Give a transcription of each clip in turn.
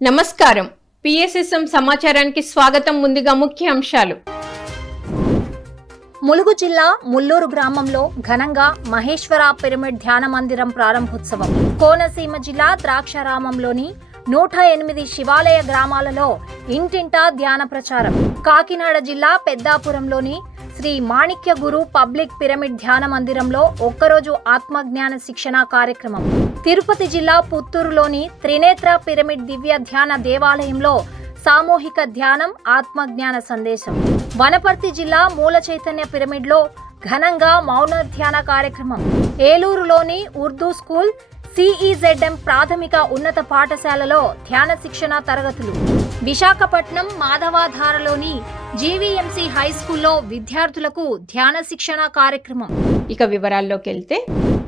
నమస్కారం. పిఎస్ఎస్ఎం సమాచారానికి స్వాగతం. ముందుగా ముఖ్య అంశాలు. ములుగు జిల్లా ముల్లూరు గ్రామంలో ఘనంగా మహేశ్వర పిరమిడ్ ధ్యాన మందిరం ప్రారంభోత్సవం. కోనసీమ జిల్లా ద్రాక్షారామంలోని 108 శివాలయ గ్రామాలలో ఇంటింటా ధ్యాన ప్రచారం. కాకినాడ జిల్లా పెద్దాపురంలోని శ్రీ మాణిక్య గురు పబ్లిక్ పిరమిడ్ ధ్యాన మందిరంలో ఒక్కరోజు ఆత్మజ్ఞాన శిక్షణ కార్యక్రమం. తిరుపతి జిల్లా పుత్తూరులోని త్రినేత్ర పిరమిడ్ దివ్య ధ్యాన దేవాలయంలో సామూహిక ధ్యానం, ఆత్మజ్ఞాన సందేశం. వనపర్తి జిల్లా మూల చైతన్య పిరమిడ్లో ఘనంగా మౌన ధ్యాన కార్యక్రమం. ఏలూరులోని ఉర్దూ స్కూల్, సిఈజెడ్ఎం ప్రాథమిక ఉన్నత పాఠశాలలో ధ్యాన శిక్షణ తరగతులు. విశాఖపట్నం మాధవాధారలోని జీవీఎంసీ హై స్కూల్లో విద్యార్థులకు ధ్యాన శిక్షణ కార్యక్రమం. ఇక వివరాల్లోకి వెళ్తే,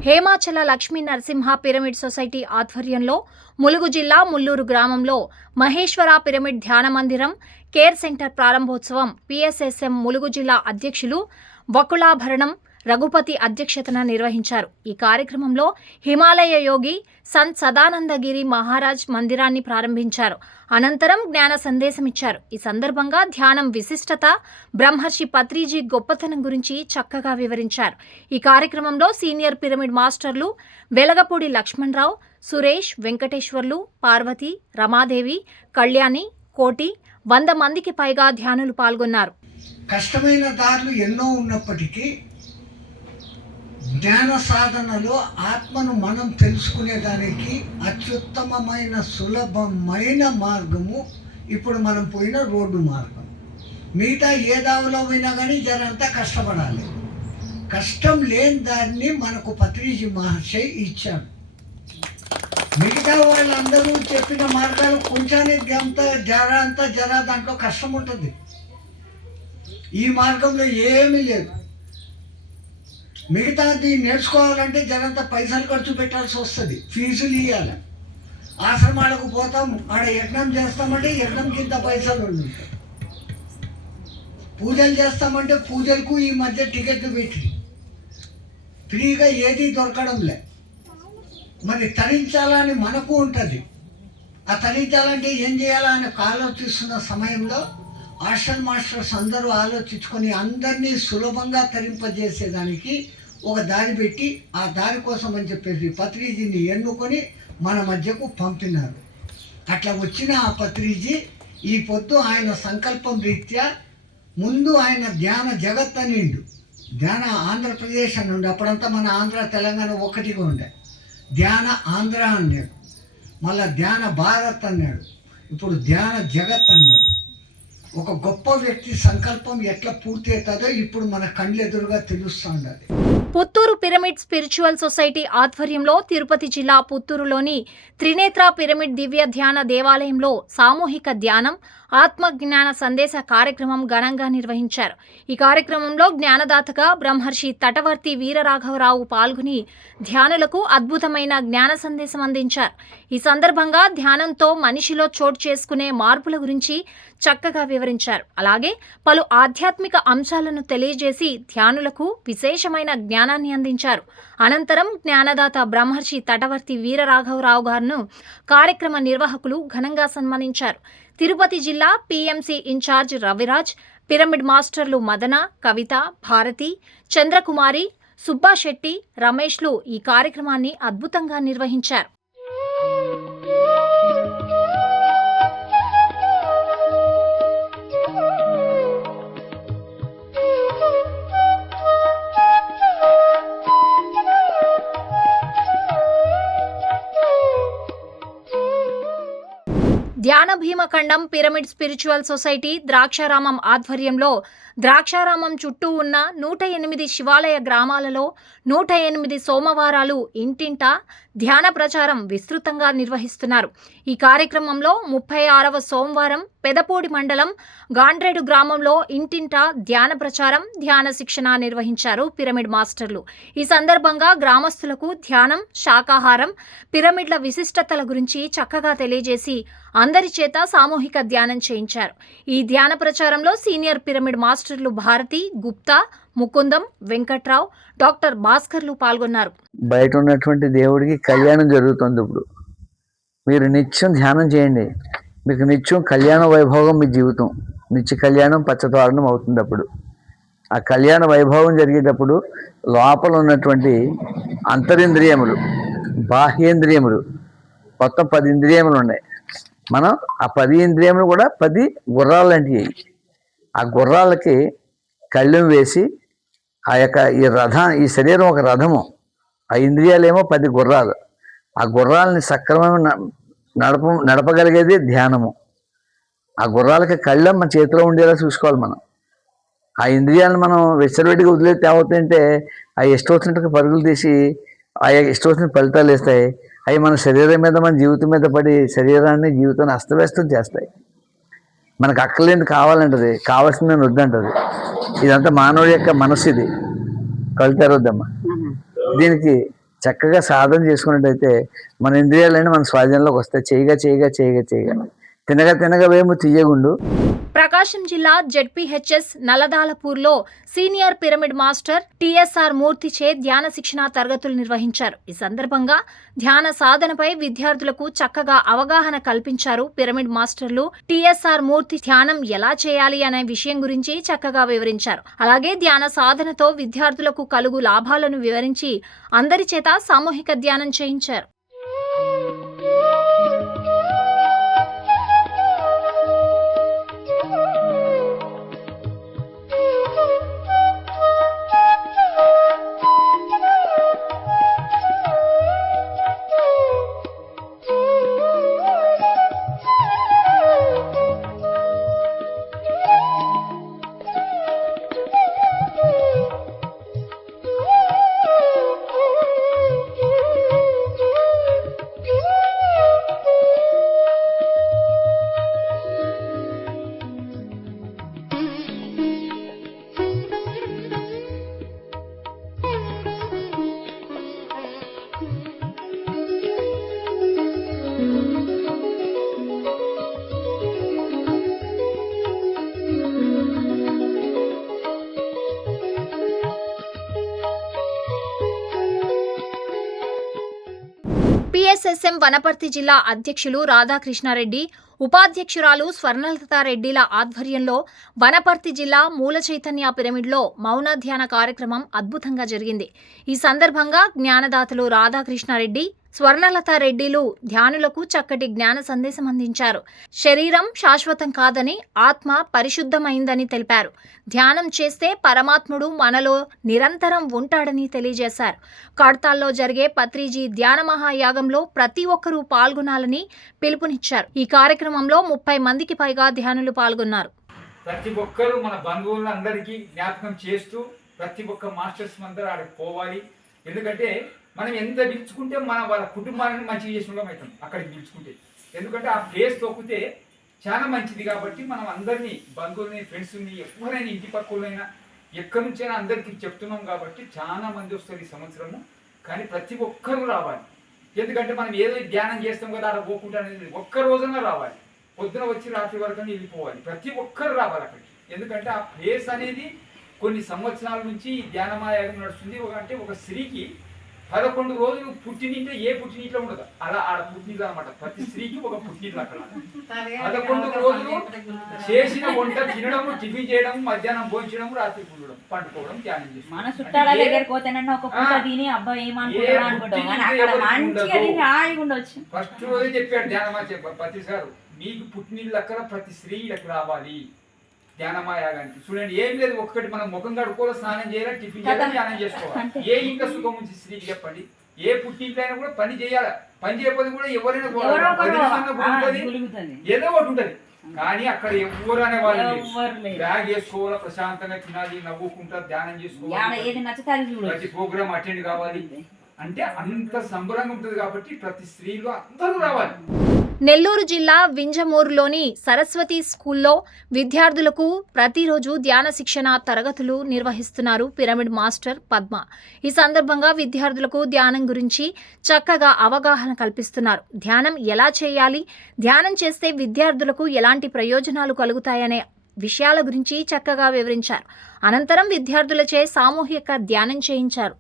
హేమాచల లక్ష్మీ నరసింహ పిరమిడ్ సొసైటీ ఆధ్వర్యంలో ములుగు జిల్లా ముల్లూరు గ్రామంలో మహేశ్వర పిరమిడ్ ధ్యాన మందిరం, కేర్ సెంటర్ ప్రారంభోత్సవం పిఎస్ఎస్ఎం ములుగు జిల్లా అధ్యక్షులు వకులాభరణం రఘుపతి అధ్యక్షతన నిర్వహించారు. ఈ కార్యక్రమంలో హిమాలయ యోగి సంత్ సదానందగిరి మహారాజ్ మందిరాన్ని ప్రారంభించారు. అనంతరం జ్ఞాన సందేశం ఇచ్చారు. ఈ సందర్భంగా ధ్యానం విశిష్టత, బ్రహ్మర్షి పత్రిజీ గొప్పతనం గురించి చక్కగా వివరించారు. ఈ కార్యక్రమంలో సీనియర్ పిరమిడ్ మాస్టర్లు వెలగపూడి లక్ష్మణరావు, సురేష్, వెంకటేశ్వర్లు, పార్వతి, రమాదేవి, కళ్యాణి, కోటి 100 మందికి పైగా ధ్యానులు పాల్గొన్నారు. కష్టమైన దారులు ఎన్నో ఉన్నప్పటికీ జ్ఞాన సాధనలో ఆత్మను మనం తెలుసుకునేదానికి అత్యుత్తమమైన సులభమైన మార్గము ఇప్పుడు మనం పోయిన రోడ్డు మార్గం. మిగతా ఏ దావలో పోయినా కానీ జరంతా కష్టపడాలి. కష్టం లేని దాన్ని మనకు పత్రిజీ మహర్షి ఇచ్చాడు. మిగతా వాళ్ళందరూ చెప్పిన మార్గాలు కొంచానికి జర దాంట్లో కష్టం ఉంటుంది. ఈ మార్గంలో ఏమీ లేదు. మిగతాది నేర్చుకోవాలంటే జరంతా పైసలు ఖర్చు పెట్టాల్సి వస్తుంది, ఫీజులు ఇవ్వాలి. ఆశ్రమాలకు పోతాం, ఆడ యజ్ఞం చేస్తామంటే యజ్ఞం కింద పైసలు ఉంటాయి. పూజలు చేస్తామంటే పూజలకు ఈ మధ్య టికెట్లు పెట్టి ఫ్రీగా ఏది దొరకడంలే. మరి తరించాలని మనకు ఉంటుంది. ఆ తరించాలంటే ఏం చేయాలా అని ఆలోచిస్తున్న సమయంలో హాస్టల్ మాస్టర్స్ అందరూ ఆలోచించుకొని అందరినీ సులభంగా తరింపజేసేదానికి ఒక దారి పెట్టి, ఆ దారి కోసం అని చెప్పేసి పత్రిజీని ఎన్నుకొని మన మధ్యకు పంపినారు. అట్లా వచ్చిన ఆ పత్రిజీ ఈ పొద్దు ఆయన సంకల్పం రీత్యా ముందు ఆయన ధ్యాన జగత్ అనిండు. ధ్యాన ఆంధ్రప్రదేశ్ అని ఉండే, అప్పుడంతా మన ఆంధ్ర తెలంగాణ ఒకటిగా ఉండే. ధ్యాన ఆంధ్ర అన్నాడు, మళ్ళా ధ్యాన భారత్ అన్నాడు, ఇప్పుడు ధ్యాన జగత్ అన్నాడు. ఒక గొప్ప వ్యక్తి సంకల్పం ఎట్లా పూర్తి అవుతుందో ఇప్పుడు మన కళ్ళెదురుగా తెలుస్తూ ఉండాలి. పుత్తూరు పిరమిడ్ స్పిరిచువల్ సొసైటీ ఆధ్వర్యంలో తిరుపతి జిల్లా పుత్తూరులోని త్రినేత్ర పిరమిడ్ దివ్య ధ్యాన దేవాలయంలో సామూహిక ధ్యానం, ఆత్మజ్ఞాన సందేశ కార్యక్రమం ఘనంగా నిర్వహించారు. ఈ కార్యక్రమంలో జ్ఞానదాతగా బ్రహ్మర్షి తటవర్తి వీరరాఘవరావు పాల్గొని ధ్యానులకు అద్భుతమైన జ్ఞాన సందేశం అందించారు. ఈ సందర్భంగా ధ్యానంతో మనిషిలో చోటు చేసుకునే మార్పుల గురించి చక్కగా వివరించారు. అలాగే పలు ఆధ్యాత్మిక అంశాలను తెలియజేసి ధ్యానులకు విశేషమైన జ్ఞానాన్ని అందించారు. అనంతరం జ్ఞానదాత బ్రహ్మర్షి తటవర్తి వీరరాఘవరావు గారును కార్యక్రమ నిర్వాహకులు ఘనంగా సన్మానించారు. తిరుపతి జిల్లా పిఎంసి ఇన్ఛార్జ్ రవిరాజ్, పిరమిడ్ మాస్టర్లు మదన, కవిత, భారతి, చంద్రకుమారి, సుబ్బాశెట్టి, రమేష్లు ఈ కార్యక్రమాన్ని అద్భుతంగా నిర్వహించారు. ధ్యాన Bhimakhandam pyramid spiritual society Draksharamam ఆధ్వర్యంలో ద్రాక్షారామం చుట్టూ ఉన్న 108 శివాలయ గ్రామాలలో 108 సోమవారాలు ఇంటింటా ధ్యాన ప్రచారం విస్తృతంగా నిర్వహిస్తున్నారు. ఈ కార్యక్రమంలో 36వ సోమవారం పెదపూడి మండలం గాండ్రేడు గ్రామంలో ఇంటింటా ధ్యాన ప్రచారం, ధ్యాన శిక్షణ నిర్వహించారు పిరమిడ్ మాస్టర్లు. ఈ సందర్భంగా గ్రామస్తులకు ధ్యానం, శాకాహారం, పిరమిడ్ల విశిష్టతల గురించి చక్కగా తెలియజేసి అందరి చేత సామూహిక ధ్యానం చేయించారు. ఈ ధ్యాన ప్రచారంలో సీనియర్ పిరమిడ్ మాస్టర్లు భారతి, గుప్తా, ముకుందం, వెంకట్రావు, డాక్టర్ భాస్కర్లు పాల్గొన్నారు. బయట ఉన్నటువంటి దేవుడికి కళ్యాణం జరుగుతుంది. ఇప్పుడు మీరు నిత్యం ధ్యానం చేయండి, మీకు నిత్యం కళ్యాణ వైభోగం, మీ జీవితం నిత్య కళ్యాణం పచ్చతోరణం అవుతుంది. అప్పుడు ఆ కళ్యాణ వైభవం జరిగేటప్పుడు లోపల ఉన్నటువంటి అంతరింద్రియములు, బాహ్యేంద్రియములు, మొత్తం 10 ఇంద్రియములు ఉన్నాయి. మనం ఆ 10 ఇంద్రియములు కూడా 10 గుర్రాలు లాంటివి. ఆ గుర్రాలకి కళ్ళెం వేసి ఆ యొక్క ఈ శరీరం ఒక రథము, ఆ ఇంద్రియాలేమో 10 గుర్రాలు. ఆ గుర్రాలని సక్రమంగా నడపగలిగేది ధ్యానము. ఆ గుర్రాలకి కళ్ళెం మన చేతిలో ఉండేలా చూసుకోవాలి మనం. ఆ ఇంద్రియాలను మనం విచ్చలవిడిగా వదిలేస్తే ఏమవుతాయంటే అవి ఇష్టవచ్చినట్టుగా పరుగులు తీసి ఆ ఇష్టవచ్చిన ఫలితాలు వేస్తాయి. అవి మన శరీరం మీద, మన జీవితం మీద పడి శరీరాన్ని, జీవితాన్ని అస్తవ్యస్తం చేస్తాయి. మనకు అక్కర్లేనిది కావాలంటది, కావాల్సింది వద్దంటది. ఇదంతా మానవుడి యొక్క మనసు. ఇది కళ్ళు తెరవద్దమ్మా. దీనికి చక్కగా సాధన చేసుకున్నట్టయితే మన ఇంద్రియాలన్నీ మన స్వాధీనంలోకి వస్తాయి. చేయగా తినగా వేము తీయగుండు. ప్రకాశం జిల్లా జెడ్పీహెచ్ఎస్ నల్లదాలపూర్లో సీనియర్ పిరమిడ్ మాస్టర్ టిఎస్ఆర్ మూర్తిచే ధ్యాన శిక్షణ తరగతులు నిర్వహించారు. ఈ సందర్భంగా ధ్యాన సాధనపై విద్యార్థులకు చక్కగా అవగాహన కల్పించారు పిరమిడ్ మాస్టర్లు. టిఎస్ఆర్ మూర్తి ధ్యానం ఎలా చేయాలి అనే విషయం గురించి చక్కగా వివరించారు. అలాగే ధ్యాన సాధనతో విద్యార్థులకు కలుగు లాభాలను వివరించి అందరి చేత సామూహిక ధ్యానం చేయించారు. పిఎస్ఎస్ఎం వనపర్తి జిల్లా అధ్యక్షులు రాధాకృష్ణారెడ్డి, ఉపాధ్యక్షురాలు స్వర్ణలతారెడ్డిల ఆధ్వర్యంలో వనపర్తి జిల్లా మూల చైతన్య పిరమిడ్లో మౌన ధ్యాన కార్యక్రమం అద్భుతంగా జరిగింది. ఈ సందర్భంగా జ్ఞానదాతలు రాధాకృష్ణారెడ్డి, స్వర్ణలతారెడ్డిలు ధ్యానులకు చక్కటి జ్ఞాన సందేశం అందించారు. శరీరం శాశ్వతం కాదని, ఆత్మ పరిశుద్ధమైందని తెలిపారు. ధ్యానం చేస్తే పరమాత్ముడు మనలో నిరంతరం ఉంటాడని తెలియజేశారు. కడతాల్లో జరిగే పత్రిజీ ధ్యాన మహాయాగంలో ప్రతి ఒక్కరూ పాల్గొనాలని పిలుపునిచ్చారు. ఈ కార్యక్రమంలో 30 మందికి పైగా ధ్యానులు పాల్గొన్నారు. ప్రతి ఒక్కరూ మన బంధువులందరికీ జ్ఞాపకం చేస్తూ ప్రతి ఒక్క మాస్టర్స్ అందరూ ఆడికి పోవాలి. ఎందుకంటే మనం ఎంత పిలుచుకుంటే మన వాళ్ళ కుటుంబాన్ని మంచిగా చేసిన వాళ్ళం అవుతాం అక్కడికి పిలుచుకుంటే. ఎందుకంటే ఆ ప్లేస్ తొక్కితే చాలా మంచిది. కాబట్టి మనం అందరినీ, బంధువుల్ని, ఫ్రెండ్స్ని, ఎవరైనా ఇంటి పక్కలైనా ఎక్కడి నుంచైనా అందరికీ చెప్తున్నాం. కాబట్టి చాలా మంది వస్తారు ఈ సంవత్సరము. కానీ ప్రతి ఒక్కరూ రావాలి. ఎందుకంటే మనం ఏదో ధ్యానం చేస్తాం కదా, అక్కడ పోకుండా అనేది ఒక్క రోజున రావాలి. పొద్దున వచ్చి రాత్రి వరకు వెళ్ళిపోవాలి. ప్రతి ఒక్కరు రావాలి అక్కడికి. ఎందుకంటే ఆ ప్లేస్ అనేది కొన్ని సంవత్సరాల నుంచి ధ్యానమాయాగం నడుస్తుంది. అంటే ఒక స్త్రీకి 11 రోజులు పుట్టినింటే ఏ పుట్టినీట్లో ఉండదు, అలా ఆడ పుట్టినీళ్ళు అనమాట. ప్రతి స్త్రీకి ఒక పుట్టినీళ్ళు అక్కడ. 11 రోజులు చేసిన వంట తినడం, టిఫిన్ చేయడం, మధ్యాహ్నం భోంచడం, రాత్రి కూడడం, పండుకోవడం, ధ్యానం చేసి ఫస్ట్ రోజే చెప్పాడు ధ్యానమా ప్రతిసారి, మీకు పుట్టినీళ్ళు అక్కడ ప్రతి స్త్రీ అక్కడ రావాలి ధ్యానమాయాగానికి. చూడండి, ఏం లేదు, ఒక్కటి మనం ముఖం కడుక్కోవాలి, స్నానం చేయాలి, టిఫిన్ చేయాలి, ధ్యానం చేసుకోవాలి. ఏ ఇంట్లో సుఖం ఉంది స్త్రీకి చెప్పండి? ఏ పుట్టింట్లో అయినా కూడా పని చేయాలి. పని చేయకపోతే కూడా ఎవరైనా ఏదో ఒకటి ఉంటుంది. కానీ అక్కడ ఎవరు అనే వాళ్ళు బ్యాగ్ వేసుకోవాలి, ప్రశాంతంగా తినాలి, నవ్వుకుంటా ధ్యానం చేసుకోవాలి, ప్రతి ప్రోగ్రామ్ అటెండ్ కావాలి. అంటే అంత సంబరంగా ఉంటుంది. కాబట్టి ప్రతి స్త్రీలు అందరూ రావాలి. నెల్లూరు జిల్లా వింజమూరులోని సరస్వతి స్కూల్లో విద్యార్థులకు ప్రతిరోజు ధ్యాన శిక్షణ తరగతులు నిర్వహిస్తున్నారు పిరమిడ్ మాస్టర్ పద్మ. ఈ సందర్భంగా విద్యార్థులకు ధ్యానం గురించి చక్కగా అవగాహన కల్పిస్తున్నారు. ధ్యానం ఎలా చేయాలి, ధ్యానం చేస్తే విద్యార్థులకు ఎలాంటి ప్రయోజనాలు కలుగుతాయనే విషయాల గురించి చక్కగా వివరించారు. అనంతరం విద్యార్థులచే సామూహిక ధ్యానం చేయించారు.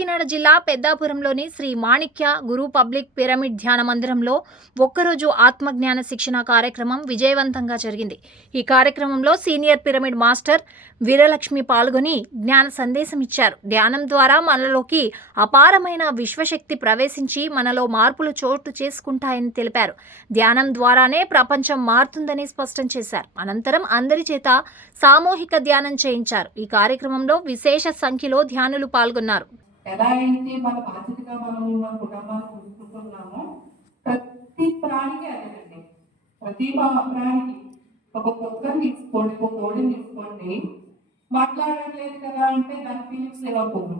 కాకినాడ జిల్లా పెద్దాపురంలోని శ్రీ మాణిక్య గురు పబ్లిక్ పిరమిడ్ ధ్యాన మందిరంలో ఒక్కరోజు ఆత్మజ్ఞాన శిక్షణ కార్యక్రమం విజయవంతంగా జరిగింది. ఈ కార్యక్రమంలో సీనియర్ పిరమిడ్ మాస్టర్ వీరలక్ష్మి పాల్గొని జ్ఞాన సందేశం ఇచ్చారు. ధ్యానం ద్వారా మనలోకి అపారమైన విశ్వశక్తి ప్రవేశించి మనలో మార్పులు చోటు చేసుకుంటాయని తెలిపారు. ధ్యానం ద్వారానే ప్రపంచం మారుతుందని స్పష్టం చేశారు. అనంతరం అందరి చేత సామూహిక ధ్యానం చేయించారు. ఈ కార్యక్రమంలో విశేష సంఖ్యలో ధ్యానులు పాల్గొన్నారు. ఎలా అయితే మన బాధ్యతగా మనం మన కుటుంబాన్ని చూసుకుంటున్నామో ప్రతి ప్రాణికి అదేనండి. ప్రతి ప్రాణికి ఒక కుక్కని తీసుకోండి, ఒక కోడిని తీసుకోండి, మాట్లాడట్లేదు కదా అంటే దాని ఫీలింగ్స్ లేవకపోదు.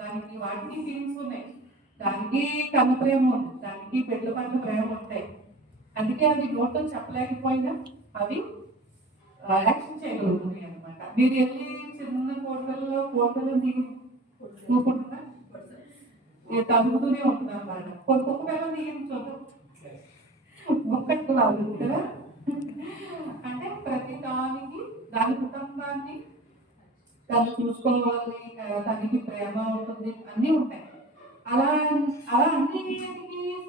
దానికి వాటికి ఫీలింగ్స్ ఉన్నాయి, దానికి కన్న ప్రేమ ఉంది, దానికి బిడ్డల పట్ల ప్రేమ ఉంటాయి. అందుకే అవి నోట్లో చెప్పలేకపోయినా అవి యాక్షన్ చేయగలుగుతుంది అనమాట. మీరు వెళ్ళి చిన్న కోటలో చూకుంటున్నా తగ్గుతూనే ఉంటుంది అన్నమాట. ఒక్కొక్క పిల్లలు నీకు చూద్దాం ఒక్కటి రాదు కదా. అంటే ప్రతి దానికి దాని కుటుంబాన్ని తను చూసుకోవాలి, తనకి ప్రేమ ఉంటుంది, అన్నీ ఉంటాయి. అలా అలా అన్నిటికీ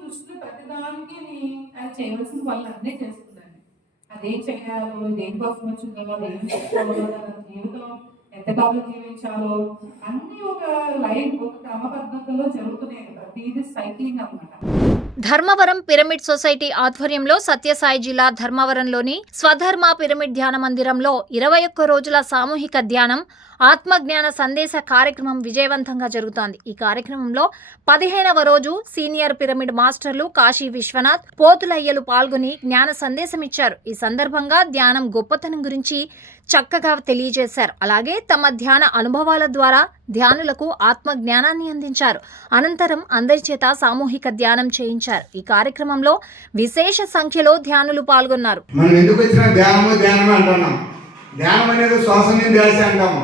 సృష్టి ప్రతి దానికి అది చేయవలసిన వాళ్ళు అన్నీ చేస్తుందండి. అదేం చేయాలో, దేనికోసం వచ్చిందో, అదేం చేసుకోవాలో, తన జీవితం ఎంతకాలం జీవించాలో అన్ని ఒక లైన్, ఒక క్రమ పద్ధతిలో జరుగుతున్నాయి కదా. ఇది సైక్లింగ్ అన్నమాట. ధర్మవరం పిరమిడ్ సొసైటీ ఆధ్వర్యంలో సత్యసాయి జిల్లా ధర్మవరంలోని స్వధర్మ పిరమిడ్ ధ్యాన మందిరంలో 21 రోజుల సామూహిక ధ్యానం ఆత్మజ్ఞాన సందేశ కార్యక్రమం విజయవంతంగా జరుగుతోంది. ఈ కార్యక్రమంలో 15వ రోజు సీనియర్ పిరమిడ్ మాస్టర్లు కాశీ విశ్వనాథ్, పోతులయ్యలు పాల్గొని జ్ఞాన సందేశం ఇచ్చారు. ఈ సందర్భంగా ధ్యానం గొప్పతనం గురించి చక్కగా తెలియజేశారు. అలాగే తమ ధ్యాన అనుభవాల ద్వారా ధ్యానులకు ఆత్మ జ్ఞానాన్ని అందించారు. అనంతరం అందరి చేత సామూహిక ధ్యానం చేయించారు. ఈ కార్యక్రమంలో విశేష సంఖ్యలో ధ్యానులు పాల్గొన్నారు. మనం ఎందుకు వచ్చిన ధ్యానం అంటున్నాం. ధ్యానం అనేది శ్వాస మీద ధ్యాస అంటాము.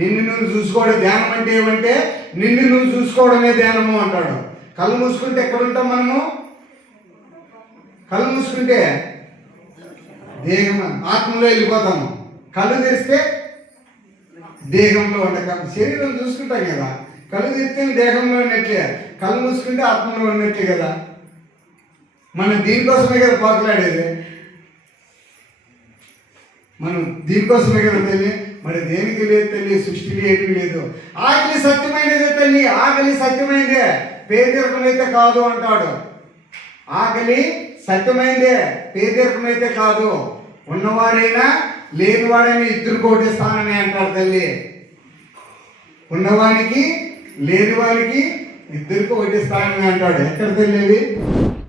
నిన్ను నువ్వు చూసుకోవడం ధ్యానం అంటే ఏమంటే నిన్ను నువ్వు చూసుకోవడమే ధ్యానము అంటాడు. కళ్ళు మూసుకుంటే ఎక్కడ ఉంటాం మనము? కళ్ళు మూసుకుంటే దేహం ఆత్మలో వెళ్ళిపోతాము. కళ్ళు తెరిస్తే దేహంలో ఉండక శరీరం చూసుకుంటాం కదా. కళ్ళు తెరిస్తే దేహంలో ఉన్నట్లే, కళ్ళు మూసుకుంటే ఆత్మలో ఉన్నట్లే కదా. మనం దీనికోసమే కదా పోకలాడేది, మనం దీనికోసమే కదా తల్లి. మరి దేనికి లేదు తల్లి, సృష్టికి ఏమీ లేదు. ఆకలి సత్యమైనదే తల్లి, ఆకలి సత్యమైందే, పేదరికమైతే కాదు అంటాడు. ఆకలి సత్యమైందే, పేదరికమైతే కాదు. ఉన్నవాడైనా లేనివాడైనా ఇద్దరు కోటిస్తానని అంటాడు తల్లి. ఉన్నవానికి లేనివానికి ఇద్దరికి ఒకటిస్తానని అంటాడు. ఎక్కడ తల్లి?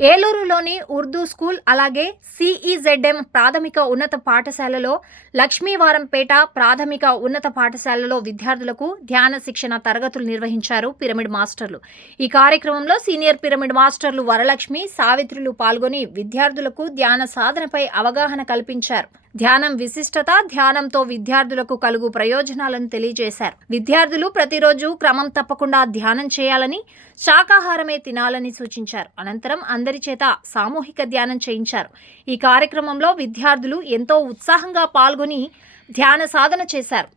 ఏలూరులోని ఉర్దూ స్కూల్ అలాగే సిఈజెడ్ఎం ప్రాథమిక ఉన్నత పాఠశాలలో, లక్ష్మీవారంపేట ప్రాథమిక ఉన్నత పాఠశాలలో విద్యార్థులకు ధ్యాన శిక్షణ తరగతులు నిర్వహించారు పిరమిడ్ మాస్టర్లు. ఈ కార్యక్రమంలో సీనియర్ పిరమిడ్ మాస్టర్లు వరలక్ష్మి, సావిత్రులు పాల్గొని విద్యార్థులకు ధ్యాన సాధనపై అవగాహన కల్పించారు. ధ్యానం విశిష్టత, ధ్యానంతో విద్యార్థులకు కలుగు ప్రయోజనాలను తెలియజేశారు. విద్యార్థులు ప్రతిరోజు క్రమం తప్పకుండా ధ్యానం చేయాలని, శాకాహారమే తినాలని సూచించారు. అనంతరం అందరి చేత సామూహిక ధ్యానం చేయించారు. ఈ కార్యక్రమంలో విద్యార్థులు ఎంతో ఉత్సాహంగా పాల్గొని ధ్యాన సాధన చేశారు.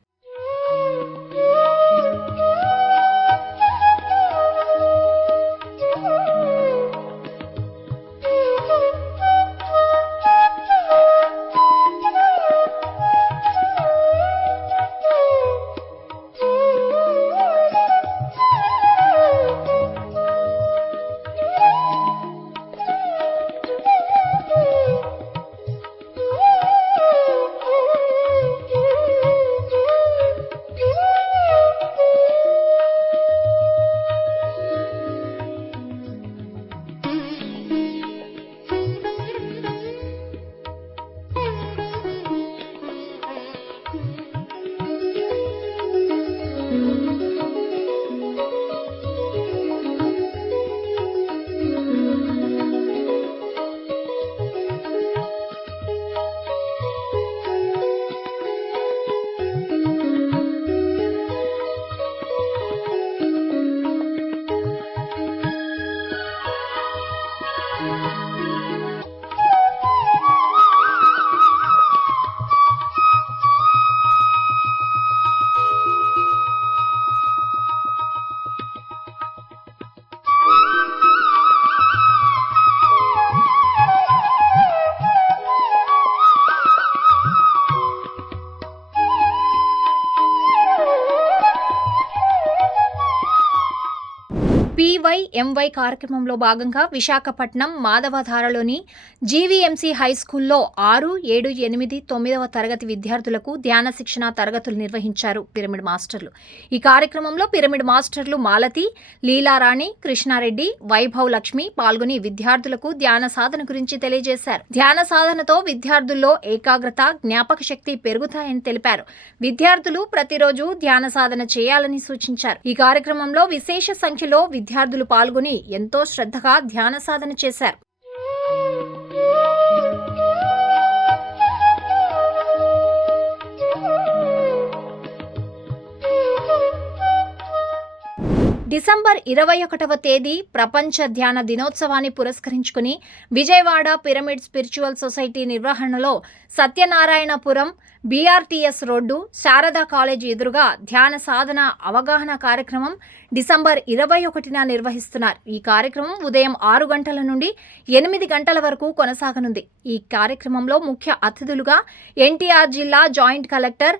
PMVY కార్యక్రమంలో భాగంగా విశాఖపట్నం మాధవధారలోని జీవీఎంసీ హై స్కూల్లో 6, 7, 8, 9వ తరగతి విద్యార్థులకు ధ్యాన శిక్షణ తరగతులు నిర్వహించారు పిరమిడ్ మాస్టర్లు. ఈ కార్యక్రమంలో పిరమిడ్ మాస్టర్లు మాలతి, లీలారాణి, కృష్ణారెడ్డి, వైభవ్ లక్ష్మి పాల్గొని విద్యార్థులకు ధ్యాన సాధన గురించి తెలియజేశారు. ధ్యాన సాధనతో విద్యార్థుల్లో ఏకాగ్రత, జ్ఞాపక శక్తి పెరుగుతాయని తెలిపారు. విద్యార్థులు ప్రతిరోజు ధ్యాన సాధన చేయాలని సూచించారు. ఈ కార్యక్రమంలో విశేష సంఖ్యలో విద్యార్థులు పాల్గొని ఎంతో శ్రద్ధగా ధ్యాన సాధన చేశారు. డిసెంబర్ 21వ తేదీ ప్రపంచ ధ్యాన దినోత్సవాన్ని పురస్కరించుకుని విజయవాడ పిరమిడ్ స్పిరిచువల్ సొసైటీ నిర్వహణలో Satyanarayanapuram BRTS road Sharada college ఎదురుగా ధ్యాన సాధన అవగాహన కార్యక్రమం డిసెంబర్ 21న నిర్వహిస్తున్నారు. ఈ కార్యక్రమం ఉదయం 6 గంటల నుండి 8 గంటల వరకు కొనసాగనుంది. ఈ కార్యక్రమంలో ముఖ్య అతిథులుగా NTR జిల్లా జాయింట్ కలెక్టర్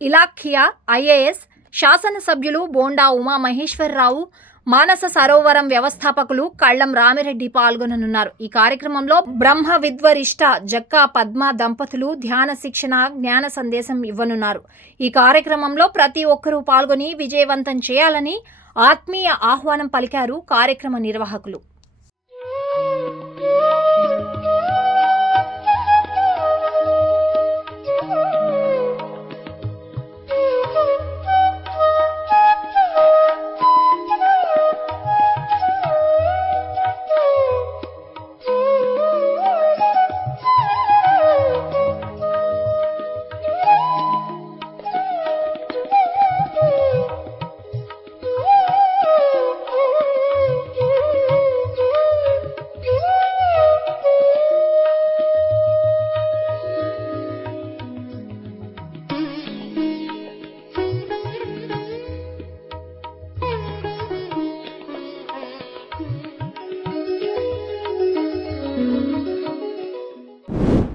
ఇలాఖియా IAS, శాసనసభ్యులు బోండా ఉమామహేశ్వరరావు, మానస సరోవరం వ్యవస్థాపకులు కళ్లం రామిరెడ్డి పాల్గొననున్నారు. ఈ కార్యక్రమంలో బ్రహ్మ విద్వరిష్ట జక్కా పద్మ దంపతులు ధ్యాన శిక్షణ, జ్ఞాన సందేశం ఇవ్వనున్నారు. ఈ కార్యక్రమంలో ప్రతి ఒక్కరూ పాల్గొని విజయవంతం చేయాలని ఆత్మీయ ఆహ్వానం పలికారు కార్యక్రమ నిర్వాహకులు.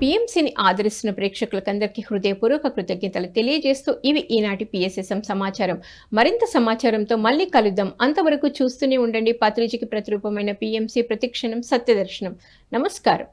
PMCని ఆదరిస్తున్న ప్రేక్షకులకందరికీ హృదయపూర్వక కృతజ్ఞతలు తెలియజేస్తూ ఇవి ఈనాటి PSSM సమాచారం. మరింత సమాచారంతో మళ్ళీ కలుద్దాం. అంతవరకు చూస్తూనే ఉండండి. పాత్రిజీకి ప్రతిరూపమైన PMC, ప్రతిక్షణం సత్యదర్శనం. నమస్కారం.